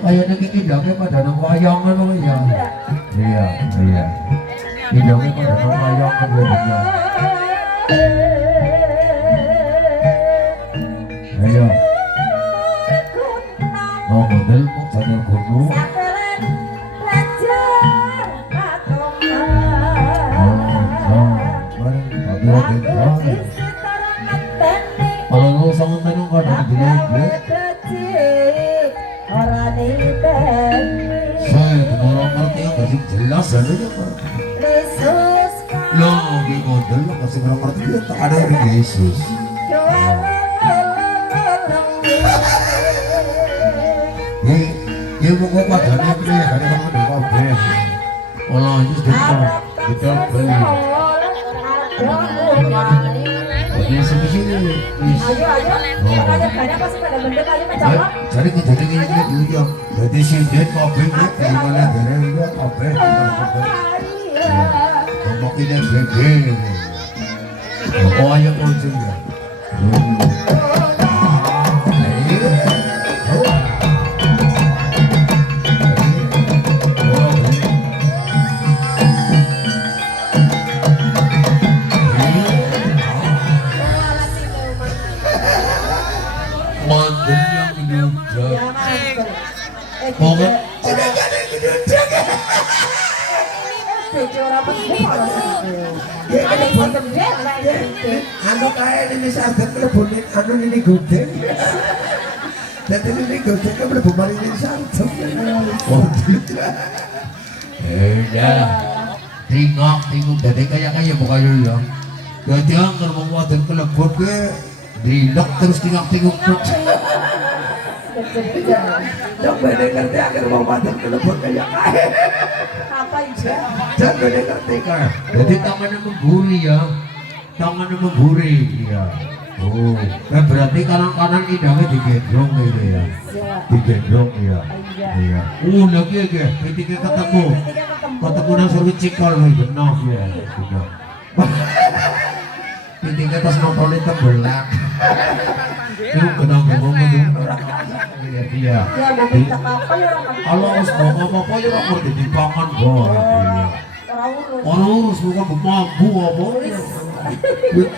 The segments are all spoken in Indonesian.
Kayak niki idangnya pada nang wayangan apa ya? Iya, iya. Idangnya pada nang wayangan ya. Ayo. Mau model kok sadar guru. Kalau lu sama tanong ka na dilog. Saya kemarin ngerti yang kasih jelas ada ya Pak. Lagi model lo kasih orang ngerti dia tak ada orang Yesus. Ya mau kau padannya beli ada kamu ada kafe. Olah itu sudah kita beli. Ini sebiji ni. Jadi kita ini dulu ya. Jadi si dia kafe ni mana dia dia kafe. Kamu kita beli. Oh ayam kucing ya. Anu kaya ini sadar melebunin anu ini gudeng. Dan ini gudeng kan melebu maling ini santum. Ya, tingok jadi kaya bukan ya. Jadi angker memuatan kelebut ke dilok terus tingok. Yang beda ngerti agar memuatan kelebut kaya kaya. Apa itu? Jangan beda ngerti kan. Jadi tangannya mengguri ya. Tangannya memburi ya. Oh, nah berarti kanan idangnya digendong gitu ya. Digendong ya. Iya. Lagi aja, ketika ketemu nang suruh cikal nih benar ya. Ketika tas nonton itu belak. Itu kenal ngomong itu. Iya. Kalau harus ngomong apa ya orang mau dipangan boh. Orang urus bukan mampu apa.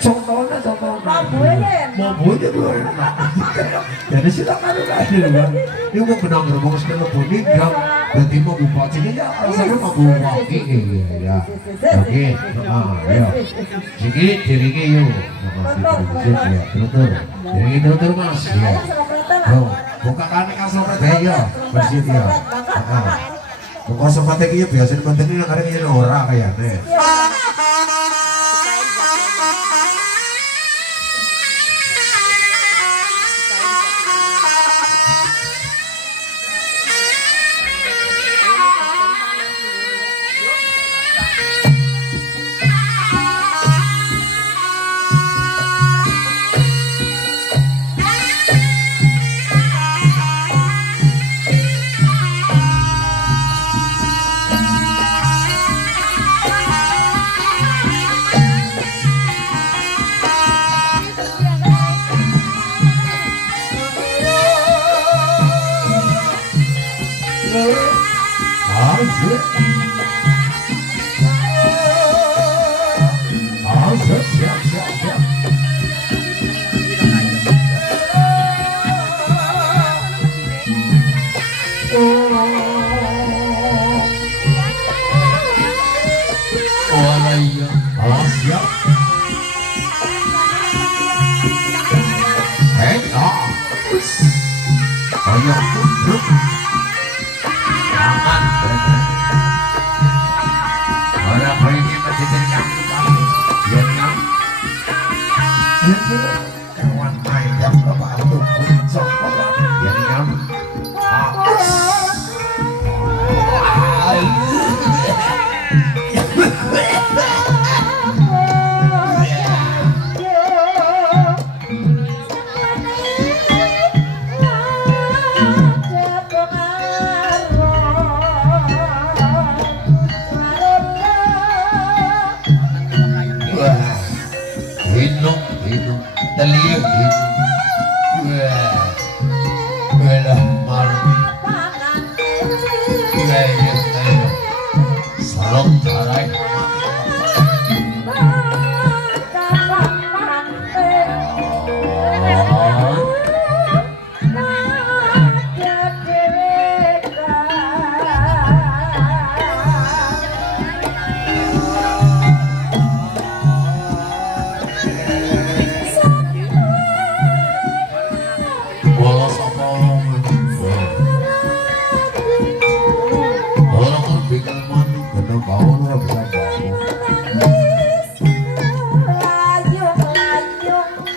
Contohnya mampunya dua. Jadi sudah kan ada. Ini mau kenang gerbong sekali pun tidak. Berarti mau buka sini ya. Alasannya mau buka ini ya. Oke, ya. Sedikit diringi yuk. Terus. Diringi mas. Ya. Buka kan kasopet ya. Bersih ya. Buka kasopet ini biasa pentingnya kadang ini orang kayaknya. bolos apa wong. Orang kan bingung mati kena gaul ora bisa gaul.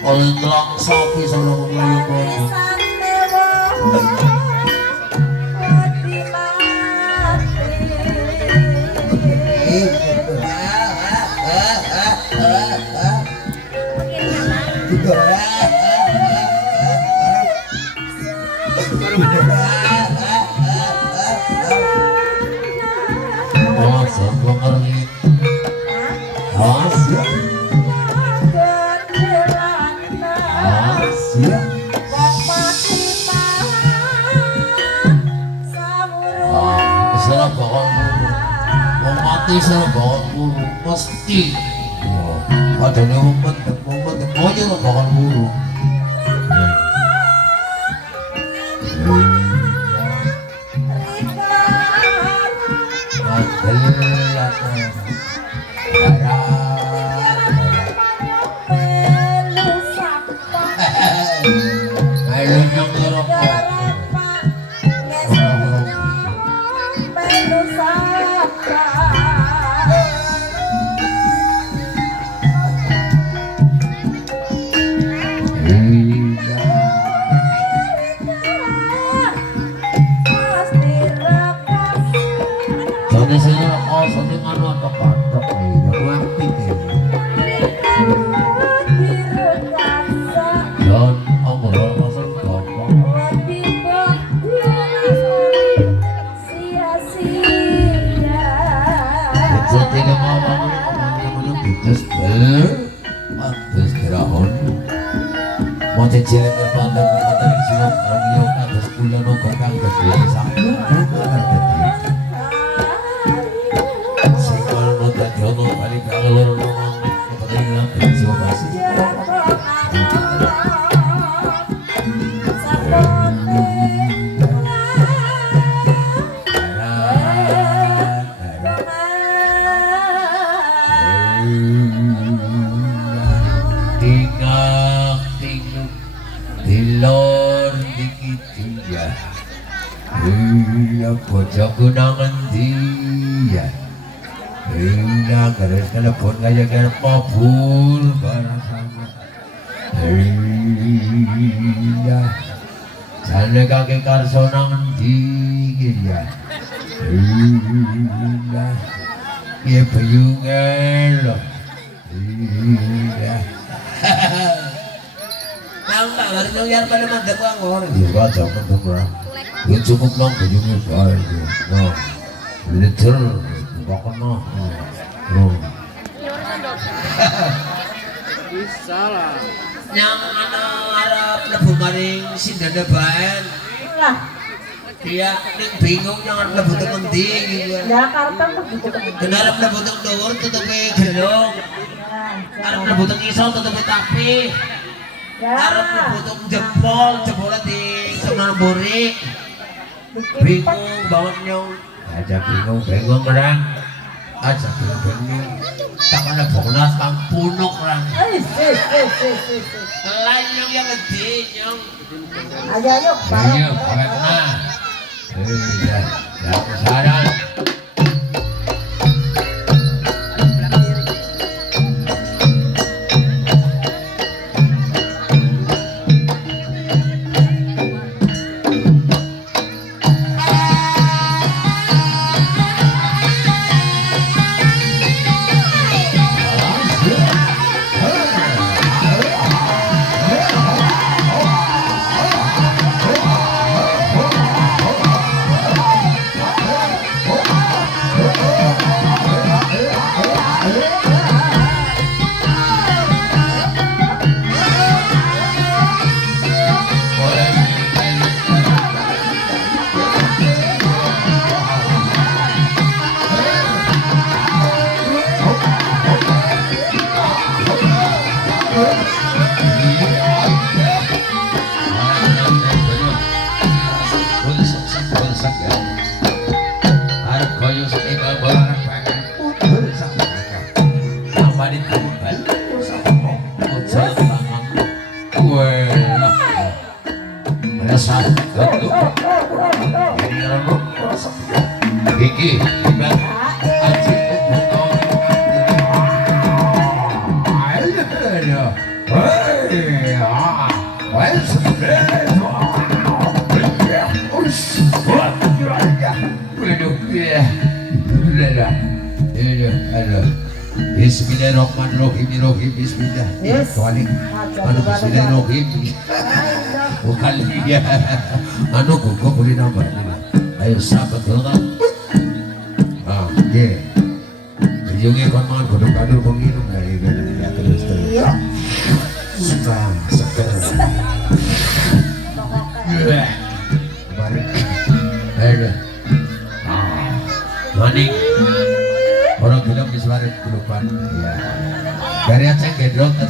Oleh telang sapi sama nglayung kono. Salah bakal buru mesti padahal momen aja lo bakal buru Cilik pandang mata jiwa kami atas bulan nongkrong kang gede satu singkol nota jono balik kalor ngomong kepentingan jiwa masih bocah kunangan dia hingga garis telepon gaya gaya pabul barang sama hingga sana kakek karsonangan dia hingga ya peyungan hingga nampak baru nyonyar pada mandek wangor ya baca mandek wangor ya cukup lang bujungnya soal itu no militer bukan no bisa lah yang Arab lebu maring sindana baen lah dia bingung yang lebu temendi gitu Jakarta begitu kenapa lebu tengdor tutupi gelong Arab lebu tengisol tutupi tapi Arab lebu jempolnya di Sunan Buri bingung banget nyong aja bingung orang aja bingung tak ada bonas kang punuk orang lain nyong yang gede nyong ayo pakai kena ya kesaran rasa ini orang iki dan aji Bismillahirrahmanirrahim. Bismillah. Yes. Bismillahirrahmanirrahim. Bukan dia. Kok boleh nambah? Ayo sahabat orang. Oke. Ujungnya kon mangan godong-godong kok minum dari ya terus. Iya. Seger. Balik. Ayo. Maning. Orang bilang di suara kelupaan. Iya. Dari aceh gedrotan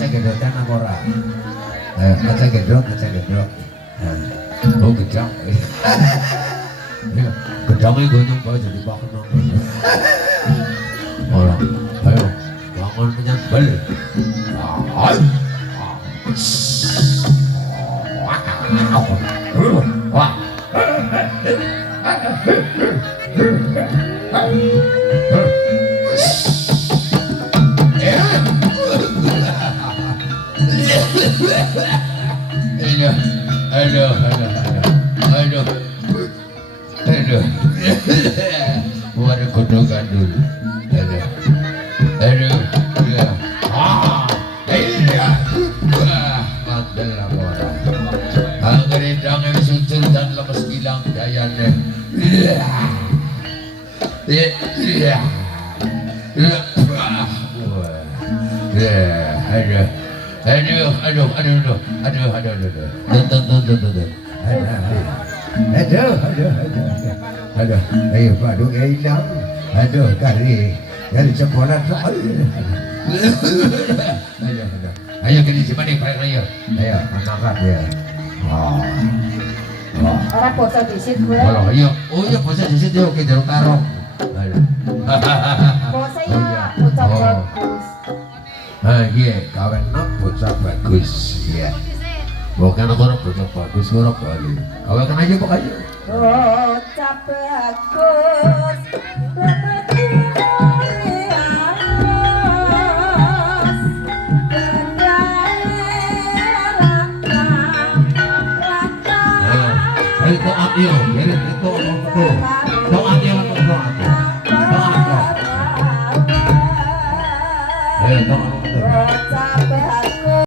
apa ora? Aceh gedrot. Oh gedang. Gedangnya gonyong kau jadi bakal nongol. Orang, ayo bangun menyambel. Wah. Aduh. Waduh kodongan dulu. Aduh. Iya. Mantel apa orang. Anggerindangnya sucul dan lemes hilang dayanya. Iya. Aduh, ayo Badung hilang. Aduh, dari sekolah ayo ke sini mana Pak ayo. Ayo, angkat ya. Orang poso disit gue. Kalau ayo, oh iya poso disit yo ke Jeruk Tarong. Aduh. Poso ya, bocah bagus. Iya, kawan nak bocah bagus. Iya. Bukan orang bocah bagus, orang Bali. Kawan kan aja pokoknya. Bocah bagus, itu